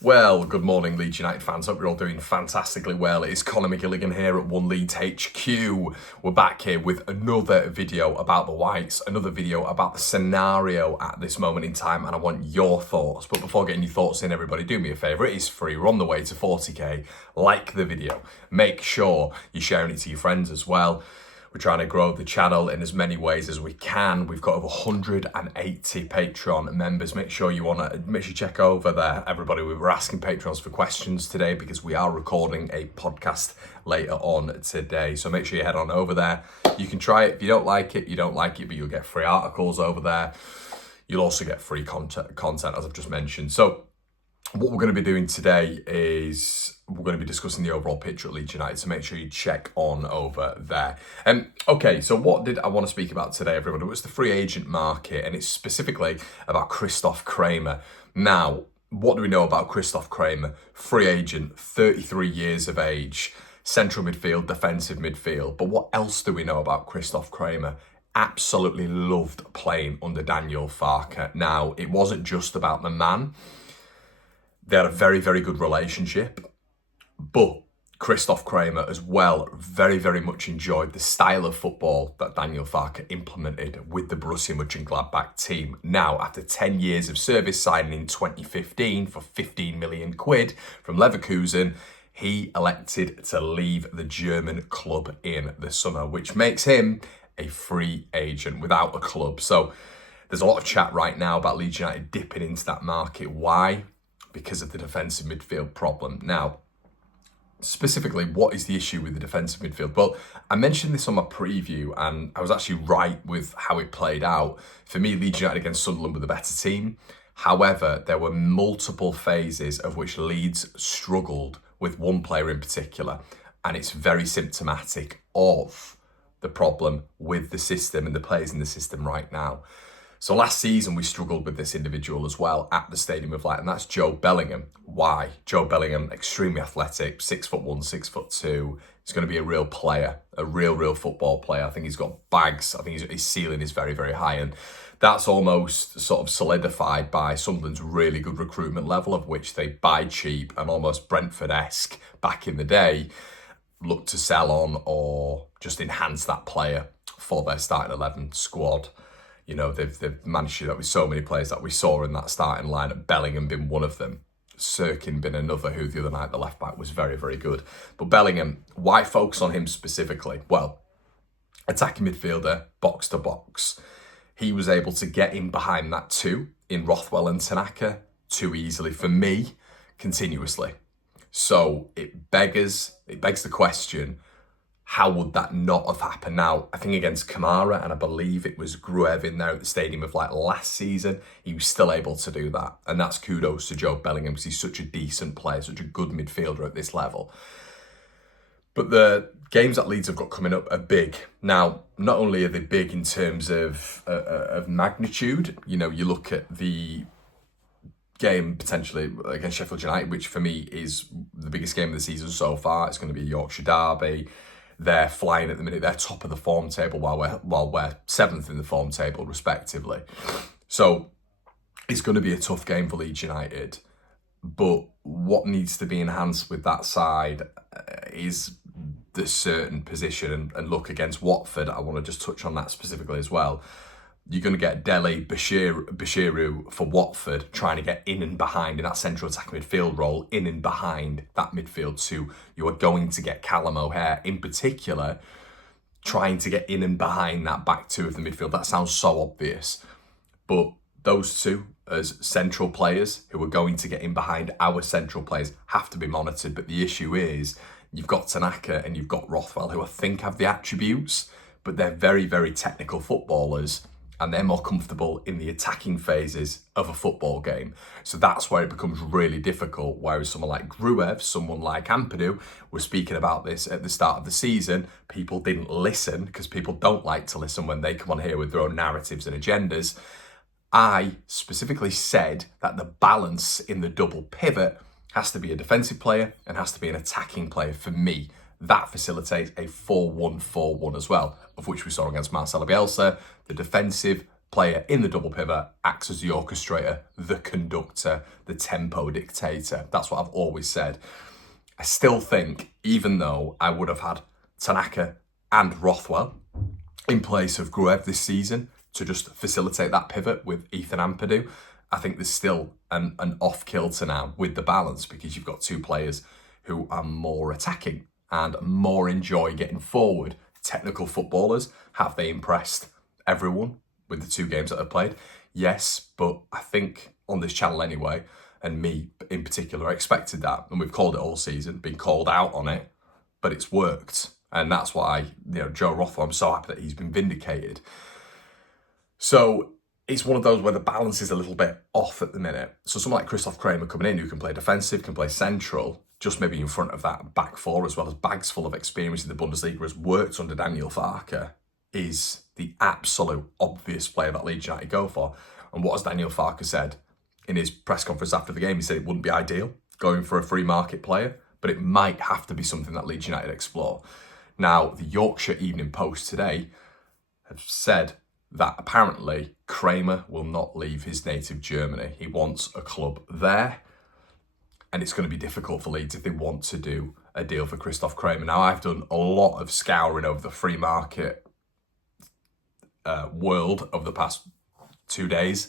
Well, good morning, Leeds United fans. Hope you're all doing fantastically well. It's Conor McGilligan here at One Leeds HQ. We're back here with another video about the Whites, another video about the scenario at this moment in time, and I want your thoughts. But before getting your thoughts in, everybody, do me a favour. It is free. We're on the way to 40k. Like the video. Make sure you're sharing it to your friends as well. We're trying to grow the channel in as many ways as we can. We've got over 180 Patreon members. Make sure you check over there, everybody. We were asking Patrons for questions today because we are recording a podcast later on today. So make sure you head on over there. You can try it. If you don't like it, you don't like it, but you'll get free articles over there. You'll also get free content, as I've just mentioned. So what we're going to be doing today is we're going to be discussing the overall picture at Leeds United, so make sure you check on over there. Okay, so what did I want to speak about today, everybody? It was the free agent market, and it's specifically about Christoph Kramer. Now, what do we know about Christoph Kramer? Free agent, 33 years of age, central midfield, defensive midfield. But what else do we know about Christoph Kramer? Absolutely loved playing under Daniel Farke. Now, it wasn't just about the man. They had a very, very good relationship. But Christoph Kramer as well very, very much enjoyed the style of football that Daniel Farke implemented with the Borussia Mönchengladbach team. Now, after 10 years of service, signing in 2015 for 15 million quid from Leverkusen, he elected to leave the German club in the summer, which makes him a free agent without a club. So there's a lot of chat right now about Leeds United dipping into that market. Why? Because of the defensive midfield problem. Now, specifically, what is the issue with the defensive midfield? Well, I mentioned this on my preview, and I was actually right with how it played out. For me, Leeds United against Sunderland were the better team. However, there were multiple phases of which Leeds struggled with one player in particular, and it's very symptomatic of the problem with the system and the players in the system right now. So last season, we struggled with this individual as well at the Stadium of Light, and that's Joe Bellingham. Why? Joe Bellingham, extremely athletic, 6'1", 6'2". He's going to be a real player, a real football player. I think he's got bags. I think his ceiling is very, very high, and that's almost sort of solidified by Sunderland's really good recruitment level, of which they buy cheap and almost Brentford-esque back in the day, look to sell on or just enhance that player for their starting 11 squad. You know, they've managed to do that with so many players that we saw in that starting lineup. Bellingham being one of them. Sirkin being another, who the other night, the left back, was very, very good. But Bellingham, why focus on him specifically? Well, attacking midfielder, box to box. He was able to get in behind that too, in Rothwell and Tanaka, too easily for me, continuously. So it begs the question, how would that not have happened? Now, I think against Kamara, and I believe it was Gruev in there at the Stadium of Light last season, he was still able to do that. And that's kudos to Joe Bellingham, because he's such a decent player, such a good midfielder at this level. But the games that Leeds have got coming up are big. Now, not only are they big in terms of magnitude, you know, you look at the game potentially against Sheffield United, which for me is the biggest game of the season so far. It's going to be a Yorkshire derby. They're flying at the minute. They're top of the form table while we're 7th in the form table, respectively. So it's going to be a tough game for Leeds United. But what needs to be enhanced with that side is the certain position. And look, against Watford, I want to just touch on that specifically as well. You're going to get Dele Bashiru for Watford trying to get in and behind in that central attacking midfield role, in and behind that midfield two. You are going to get Callum O'Hare, in particular, trying to get in and behind that back two of the midfield. That sounds so obvious. But those two, as central players who are going to get in behind our central players, have to be monitored. But the issue is, you've got Tanaka and you've got Rothwell, who I think have the attributes, but they're very, very technical footballers, and they're more comfortable in the attacking phases of a football game. So that's where it becomes really difficult, whereas someone like Gruev, someone like Ampadu, were speaking about this at the start of the season. People didn't listen, because people don't like to listen when they come on here with their own narratives and agendas. I specifically said that the balance in the double pivot has to be a defensive player and has to be an attacking player for me. That facilitates a 4-1-4-1 as well, of which we saw against Marcelo Bielsa. The defensive player in the double pivot acts as the orchestrator, the conductor, the tempo dictator. That's what I've always said. I still think, even though I would have had Tanaka and Rothwell in place of Gruev this season to just facilitate that pivot with Ethan Ampadu, I think there's still an off kilter now with the balance, because you've got two players who are more attacking and more enjoy getting forward. Technical footballers. Have they impressed everyone with the two games that they've played? Yes, but I think on this channel anyway, and me in particular, I expected that, and we've called it all season, been called out on it, but it's worked. And that's why, Joe Rothwell, I'm so happy that he's been vindicated. So it's one of those where the balance is a little bit off at the minute. So someone like Christoph Kramer coming in, who can play defensive, can play central, just maybe in front of that back four, as well as bags full of experience in the Bundesliga, has worked under Daniel Farke, is the absolute obvious player that Leeds United go for. And what has Daniel Farke said in his press conference after the game? He said it wouldn't be ideal going for a free market player, but it might have to be something that Leeds United explore. Now, the Yorkshire Evening Post today have said that apparently Kramer will not leave his native Germany. He wants a club there, and it's going to be difficult for Leeds if they want to do a deal for Christoph Kramer. Now, I've done a lot of scouring over the free market world over the past 2 days.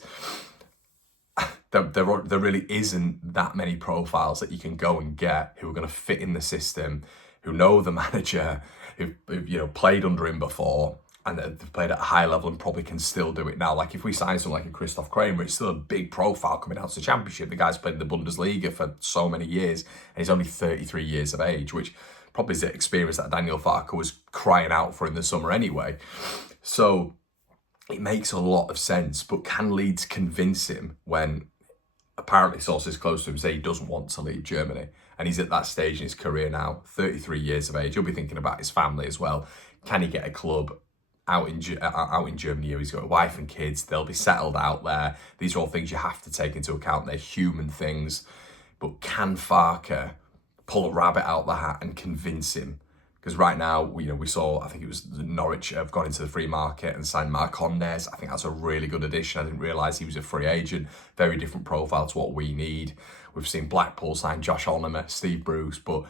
There really isn't that many profiles that you can go and get who are going to fit in the system, who know the manager, who've played under him before, and they've played at a high level and probably can still do it now. Like if we sign someone like a Christoph Kramer, it's still a big profile coming out to the Championship. The guy's played in the Bundesliga for so many years, and he's only 33 years of age, which probably is the experience that Daniel Farke was crying out for in the summer anyway. So it makes a lot of sense, but can Leeds convince him when apparently sources close to him say he doesn't want to leave Germany? And he's at that stage in his career now, 33 years of age. He'll be thinking about his family as well. Can he get a club out in Germany? He's got a wife and kids. They'll be settled out there. These are all things you have to take into account. They're human things. But can Farke pull a rabbit out the hat and convince him? Because right now, we saw, I think it was Norwich have gone into the free market and signed Marcondes. I think that's a really good addition. I didn't realise he was a free agent. Very different profile to what we need. We've seen Blackpool sign Josh Onomer, Steve Bruce. But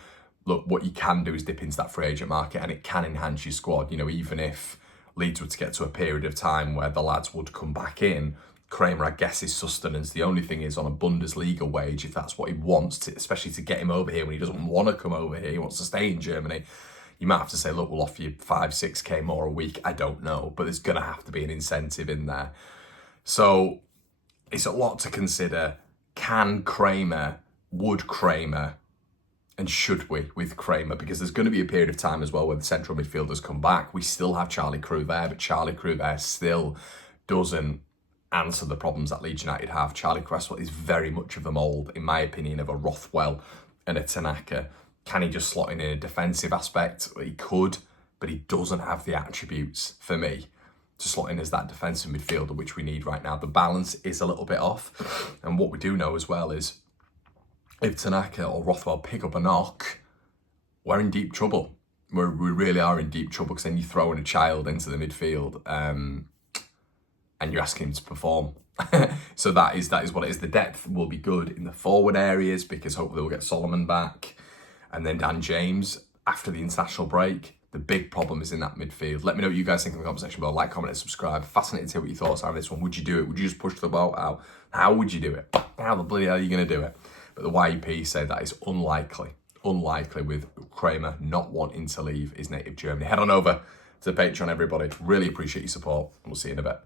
look, what you can do is dip into that free agent market, and it can enhance your squad. Even if Leeds were to get to a period of time where the lads would come back in, Kramer, I guess, is sustenance. The only thing is on a Bundesliga wage, if that's what he wants, especially to get him over here when he doesn't want to come over here, he wants to stay in Germany. You might have to say, look, we'll offer you 5-6k more a week. I don't know, but there's going to have to be an incentive in there. So it's a lot to consider. Can Kramer, would Kramer, and should we with Kramer? Because there's going to be a period of time as well where the central midfielders come back. We still have Charlie Crew there, but Charlie Crew there still doesn't answer the problems that Leeds United have. Charlie Cresswell is very much of the mould, in my opinion, of a Rothwell and a Tanaka. Can he just slot in a defensive aspect? He could, but he doesn't have the attributes for me to slot in as that defensive midfielder, which we need right now. The balance is a little bit off. And what we do know as well is if Tanaka or Rothwell pick up a knock, we're in deep trouble. We really are in deep trouble, because then you're throwing a child into the midfield and you're asking him to perform. So that is what it is. The depth will be good in the forward areas, because hopefully we'll get Solomon back. And then Dan James after the international break. The big problem is in that midfield. Let me know what you guys think in the comment section below. Like, comment, and subscribe. Fascinated to hear what your thoughts are on this one. Would you do it? Would you just push the boat out? How would you do it? How the bloody hell are you going to do it? But the YEP say that is unlikely. Unlikely, with Kramer not wanting to leave his native Germany. Head on over to Patreon, everybody. Really appreciate your support, and we'll see you in a bit.